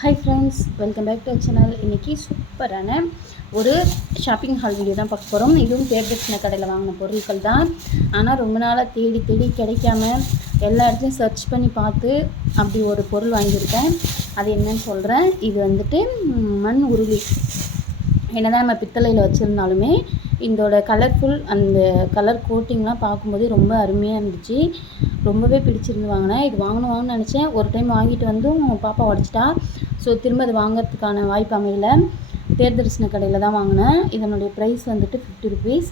Hi friends, welcome back to channel. இன்றைக்கி சூப்பரான ஒரு ஷாப்பிங் ஹால் வீடியோ தான் பார்க்க போகிறோம். இதுவும் தேர்தர்ஷன கடையில் வாங்கின பொருட்கள் தான். ஆனால் ரொம்ப நாளாக தேடி கிடைக்காம எல்லா இடத்துலையும் சர்ச் பண்ணி பார்த்து அப்படி ஒரு பொருள் வாங்கியிருக்கேன். அது என்னன்னு சொல்கிறேன். இது வந்துட்டு மண் உருளி. என்ன தான் நம்ம பித்தளையில் வச்சுருந்தாலுமே இதோட கலர்ஃபுல் அந்த கலர் கோட்டிங்லாம் பார்க்கும்போது ரொம்ப அருமையாக இருந்துச்சு. ரொம்பவே பிடிச்சிருந்து வாங்கினேன். இது வாங்கணும்னு நினச்சேன். ஒரு டைம் வாங்கிட்டு வந்தும் பாப்பா உடச்சிட்டா. ஸோ திரும்ப அது வாங்கிறதுக்கான வாய்ப்பு அமையல. தேர்தர்ஷன கடையில் தான் வாங்கினேன். இதனுடைய ப்ரைஸ் வந்துட்டு 50 ருபீஸ்.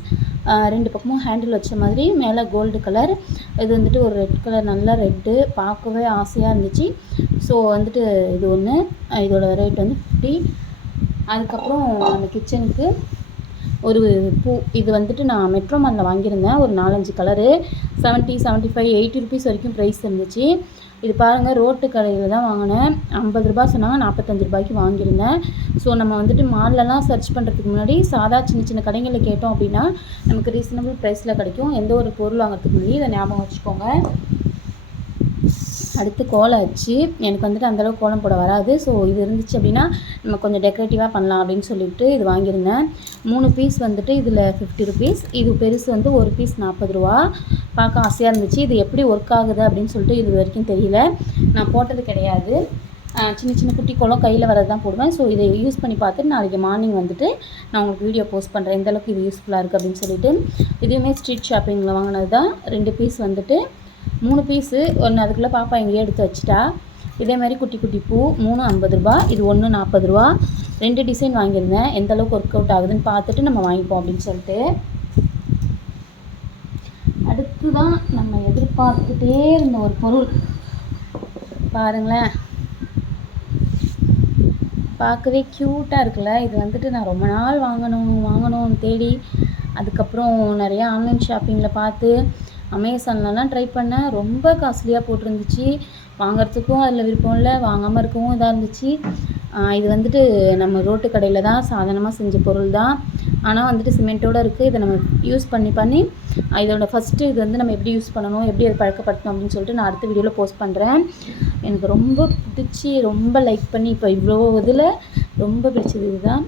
ரெண்டு பக்கமும் ஹேண்டில் வச்ச மாதிரி, மேலே கோல்டு கலர். இது வந்துட்டு ஒரு ரெட் கலர், நல்ல ரெட்டு, பார்க்கவே ஆசையாக இருந்துச்சு. ஸோ வந்துட்டு இது ஒன்று. இதோட ரேட் வந்து 50. அதுக்கப்புறம் அந்த கிச்சனுக்கு ஒரு பூ. இது வந்துட்டு நான் மெட்ரோ மாலில் வாங்கியிருந்தேன். ஒரு 4-5 கலரு 70, 75, 80 ருபீஸ் வரைக்கும் ப்ரைஸ் இருந்துச்சு. இது பாருங்கள், ரோட்டு கடையில் தான் வாங்கினேன். 50 ரூபா சொன்னாங்க, 45 ரூபாய்க்கு வாங்கியிருந்தேன். ஸோ நம்ம வந்துட்டு மால்லலாம் சர்ச் பண்ணுறதுக்கு முன்னாடி சாதா சின்ன கடைகளில் கேட்டோம் அப்படின்னா நமக்கு ரீசனபிள் ப்ரைஸில் கிடைக்கும். எந்த ஒரு பொருள் வாங்குறதுக்கு முன்னாடி இதை ஞாபகம் வச்சுக்கோங்க. அடுத்து கோலம் அச்சு. எனக்கு வந்துட்டு அந்தளவுக்கு கோலம் போட வராது. ஸோ இது இருந்துச்சு அப்படின்னா நம்ம கொஞ்சம் டெக்கரேட்டிவாக பண்ணலாம் அப்படின்னு சொல்லிட்டு இது வாங்கியிருந்தேன். 3 பீஸ் வந்துட்டு இதில் 50 ருபீஸ். இது பெருசு வந்து ஒரு பீஸ் 40 ரூபா. பார்க்க ஆசையாக இருந்துச்சு. இது எப்படி ஒர்க் ஆகுது அப்படின்னு சொல்லிட்டு இது வரைக்கும் தெரியல. நான் போட்டது கிடையாது. சின்ன குட்டி கோலம் கையில் வரது தான் போடுவேன். ஸோ இதை யூஸ் பண்ணி பார்த்துட்டு நாளைக்கு மார்னிங் வந்துட்டு நான் உங்களுக்கு வீடியோ போஸ்ட் பண்ணுறேன் எந்தளவுக்கு இது யூஸ்ஃபுல்லாக இருக்குது அப்படின்னு சொல்லிட்டு. இதுவுமே ஸ்ட்ரீட் ஷாப்பிங்கில் வாங்கினது தான். 2 பீஸ் வந்துட்டு 3 பீஸு. ஒன்று அதுக்குள்ளே பாப்பா எங்கேயே எடுத்து வச்சுட்டா. இதே மாதிரி குட்டி பூ 3 50 ரூபா. இது 1 40 ரூபா. 2 டிசைன் வாங்கியிருந்தேன். எந்த அளவுக்கு ஒர்க் அவுட் ஆகுதுன்னு பார்த்துட்டு நம்ம வாங்கிப்போம் அப்படின்னு சொல்லிட்டு. அடுத்து தான் நம்ம எதிர்பார்த்துட்டே இருந்த ஒரு பொருள் பாருங்களேன். பார்க்கவே க்யூட்டாக இருக்குல்ல. இது வந்துட்டு நான் ரொம்ப நாள் வாங்கணும்னு தேடி அதுக்கப்புறம் நிறையா ஆன்லைன் ஷாப்பிங்கில் பார்த்து அமேசான்லலாம் ட்ரை பண்ணேன். ரொம்ப காஸ்ட்லியாக போட்டிருந்துச்சு. வாங்கிறதுக்கும் அதில் விருப்பம் இல்லை, வாங்காமல் இருக்கவும் இதாக இருந்துச்சு. இது வந்துட்டு நம்ம ரோட்டு கடையில் தான் சாதாரணமாக செஞ்ச பொருள் தான். ஆனால் வந்துட்டு சிமெண்ட்டோடு இருக்குது. இதை நம்ம யூஸ் பண்ணி இதோட ஃபஸ்ட்டு இது வந்து நம்ம எப்படி யூஸ் பண்ணணும், எப்படி அதை பழக்கப்படுத்தணும் அப்படின்னு சொல்லிட்டு நான் அடுத்த வீடியோவில் போஸ்ட் பண்ணுறேன். எனக்கு ரொம்ப பிடிச்சி ரொம்ப லைக் பண்ணி இப்போ இவ்வளோ இதில் ரொம்ப பிடிச்சது இதுதான்.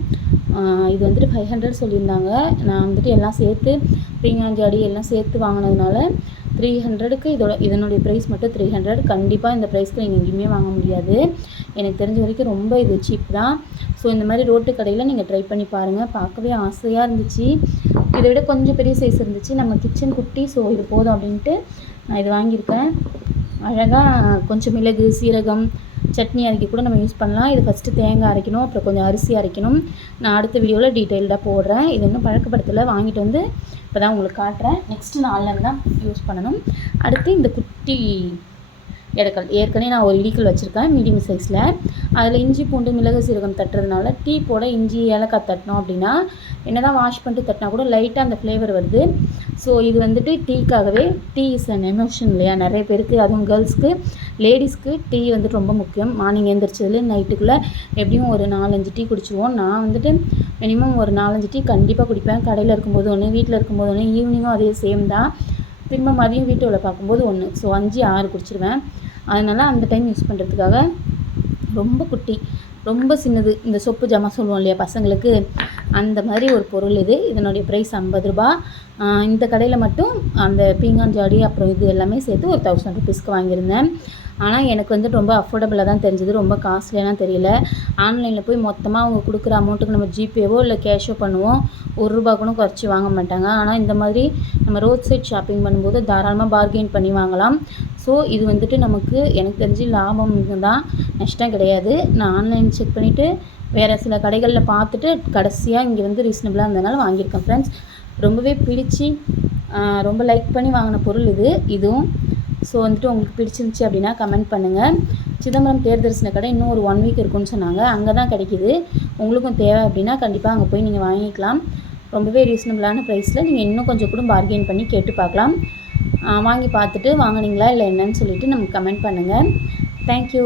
இது வந்துட்டு 500 சொல்லியிருந்தாங்க. நான் வந்துட்டு எல்லாம் சேர்த்து பீங்காஞ்சாடி எல்லாம் சேர்த்து வாங்கினதுனால 300க்கு இதனுடைய ப்ரைஸ் மட்டும் 300. கண்டிப்பாக இந்த ப்ரைஸ்க்கு நீங்கள் எங்கேயுமே வாங்க முடியாது. எனக்கு தெரிஞ்ச வரைக்கும் ரொம்ப இது சீப் தான். ஸோ இந்த மாதிரி ரோட்டு கடையில் நீங்கள் ட்ரை பண்ணி பாருங்கள். பார்க்கவே ஆசையாக இருந்துச்சு. இதை விட கொஞ்சம் பெரிய சைஸ் இருந்துச்சு. நம்ம கிச்சன் குட்டி, ஸோ இது போதும் அப்படின்ட்டு நான் இது வாங்கியிருக்கேன். அழகாக கொஞ்சம் மிளகு, சீரகம், சட்னி அரைக்க கூட நம்ம யூஸ் பண்ணலாம். இது ஃபஸ்ட்டு தேங்காய் அரைக்கணும், அப்புறம் கொஞ்சம் அரிசி அரைக்கணும். நான் அடுத்த வீடியோவில் டீட்டெயில்டாக போடுறேன். இது இன்னும் பழக்கப்படுத்தலை. வாங்கிட்டு வந்து இப்போ தான் உங்களுக்கு காட்டுறேன். நெக்ஸ்ட்டு நாளில் தான் யூஸ் பண்ணணும். அடுத்து இந்த குட்டி எடக்கல். ஏற்கனவே நான் ஒரு இடிக்கல் வச்சுருக்கேன் மீடியம் சைஸில். அதில் இஞ்சி பூண்டு மிளகு சீரகம் தட்டுறதுனால டீ போட இஞ்சி ஏலக்காய் தட்டினோம் அப்படின்னா என்ன தான் வாஷ் பண்ணிட்டு தட்டினா கூட லைட்டாக அந்த ஃப்ளேவர் வருது. ஸோ இது வந்துட்டு டீக்காகவே. டீ இஸ் அன் எமோஷன் இல்லையா நிறைய பேருக்கு, அதுவும் கேர்ள்ஸ்க்கு, லேடிஸ்க்கு டீ வந்துட்டு ரொம்ப முக்கியம். மார்னிங் எழுந்திரிச்சதுல நைட்டுக்குள்ளே எப்படியும் ஒரு 4-5 டீ குடிச்சிடுவோம். நான் வந்துட்டு மினிமம் ஒரு 4-5 டீ கண்டிப்பாக குடிப்பேன். கடையில் இருக்கும்போது ஒன்று, வீட்டில் இருக்கும்போது ஒன்று, ஈவினிங்கும் அதே சேம் தான். திரும்ப மதியம் வீட்டு வேலை பார்க்கும்போது 1. ஸோ 5-6 குடிச்சிடுவேன். அதனால் அந்த டைம் யூஸ் பண்ணுறதுக்காக ரொம்ப குட்டி, ரொம்ப சின்னது, இந்த சொப்பு ஜாமான் சொல்லுவோம் இல்லையா பசங்களுக்கு, அந்த மாதிரி ஒரு பொருள் இது. இதனுடைய ப்ரைஸ் 50 ரூபா. இந்த கடையில் மட்டும் அந்த பீங்காஞ்சாடி அப்புறம் இது எல்லாமே சேர்த்து ஒரு 1000 ருபீஸ்க்கு வாங்கியிருந்தேன். ஆனால் எனக்கு வந்துட்டு ரொம்ப அஃபோர்டபுளாக தான் தெரிஞ்சது. ரொம்ப காஸ்ட்லியாலாம் தெரியல. ஆன்லைனில் போய் மொத்தமாக அவங்க கொடுக்குற அமௌண்ட்டுக்கு நம்ம ஜிபேவோ இல்லை கேஷோ பண்ணுவோம். ₹1 கூட குறைச்சி வாங்க மாட்டாங்க. ஆனால் இந்த மாதிரி நம்ம ரோட் சைட் ஷாப்பிங் பண்ணும்போது தாராளமாக பார்கெயின் பண்ணி வாங்கலாம். ஸோ இது வந்துட்டு நமக்கு எனக்கு தெரிஞ்சு லாபம் தான், நஷ்டம் கிடையாது. நான் ஆன்லைன் செக் பண்ணிவிட்டு வேறு சில கடைகளில் பார்த்துட்டு கடைசியாக இங்கே வந்து ரீசனபிளாக இருந்ததுனால வாங்கியிருக்கேன் ஃப்ரெண்ட்ஸ். ரொம்பவே பிடிச்சி ரொம்ப லைக் பண்ணி வாங்கின பொருள் இதுவும். ஸோ வந்துட்டு உங்களுக்கு பிடிச்சிருந்துச்சி அப்படின்னா கமெண்ட் பண்ணுங்கள். சிதம்பரம் தேர்தர்ஷன கடை இன்னும் ஒரு 1 வீக் இருக்குன்னு சொன்னாங்க. அங்கே தான் கிடைக்கிது. உங்களுக்கும் தேவை அப்படின்னா கண்டிப்பாக அங்கே போய் நீங்கள் வாங்கிக்கலாம். ரொம்பவே ரீசனபிளான ப்ரைஸில் நீங்கள் இன்னும் கொஞ்சம் கூட பார்கெயின் பண்ணி கேட்டு பார்க்கலாம். வாங்கி பார்த்துட்டு வாங்கினீங்களா இல்லை என்னன்னு சொல்லிவிட்டு நமக்கு கமெண்ட் பண்ணுங்கள். தேங்க்யூ.